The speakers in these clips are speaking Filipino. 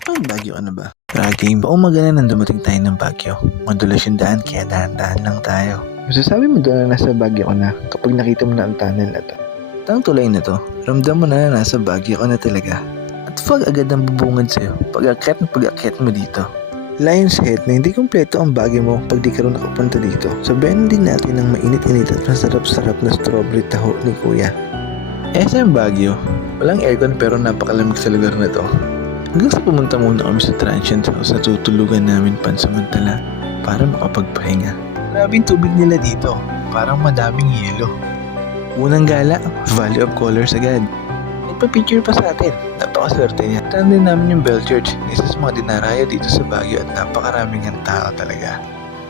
Nakapag-Baguio ka na ba? Raging, umaga na nang dumating tayo ng Baguio. Madulas yung daan kaya dahan-dahan lang tayo. Masasabi mo doon na nasa Baguio ka na kapag nakita mo na ang tunnel na to. Tang tulay na to, ramdam mo na nasa Baguio ka na talaga. At fog agad ang bubungad sa'yo pag-akyat mo dito. Lion's Head na hindi kumpleto ang Baguio mo pag di ka rin nakapunta dito. Sabihin din natin ng mainit-init at masarap-sarap na strawberry taho ni Kuya. SM Baguio, walang aircon pero napakalamig sa lugar na to. Hanggang sa pumunta muna kami sa transient house na tutulugan namin pansamantala para makapagpahinga. Grabing tubig nila dito, parang madaming yelo. Unang gala, Valley of Colors agad. Nagpa-picture pa sa atin, napakaswerte niya. Tandaan din namin yung Bell Church, isa sa mga dinarayo dito sa Baguio at napakaraming ang tao talaga.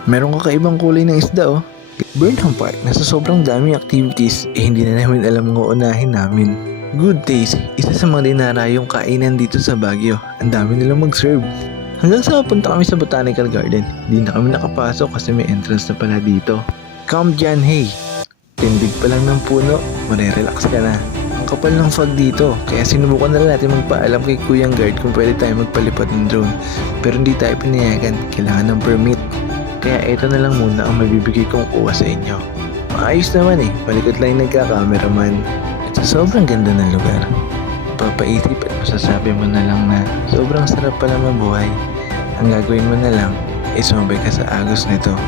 Meron kakaibang kulay ng isda oh. Burnham Park, nasa sobrang daming activities, hindi na namin alam ng uunahin namin. Good Taste, isa sa mga dinarayong kainan dito sa Baguio. Ang dami nilang mag-serve. Hanggang sa mapunta kami sa Botanical Garden, di na kami nakapasok kasi may entrance na pala dito. Camp John Hay, tindig pa lang ng puno, marerelax ka na. Ang kapal ng fog dito, kaya sinubukan na lang natin magpaalam kay Kuyang Guard kung pwede tayo magpalipad ng drone. Pero hindi tayo pinayagan, kailangan ng permit. Kaya ito na lang muna ang mabibigay kong kuha sa inyo. Maayos naman eh, palikot lang yung nagka-cameraman. At sa sobrang ganda ng lugar, papaisip at masasabi mo na lang na sobrang sarap pala mabuhay. Ang gagawin mo na lang ay sumabay ka sa agos nito.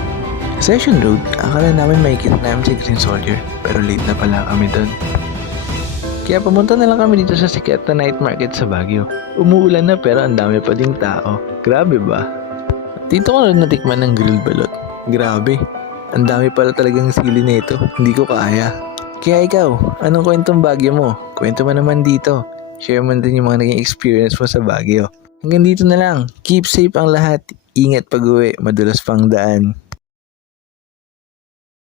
Session Road, akala namin makikita namin si Green Soldier pero late na pala kami doon. Kaya pumunta na lang kami dito sa sikat na night market sa Baguio. Umuulan na pero ang dami pa ding tao. Grabe ba? Dito ko rin natikman ng grilled balot. Grabe, ang dami pala talagang sili nito. Hindi ko kaya. Kaya ikaw, anong kwentong Baguio mo? Kwento mo naman dito. Share mo din yung mga naging experience mo sa Baguio. Hanggang dito na lang. Keep safe ang lahat. Ingat pag-uwi. Madulas pang daan.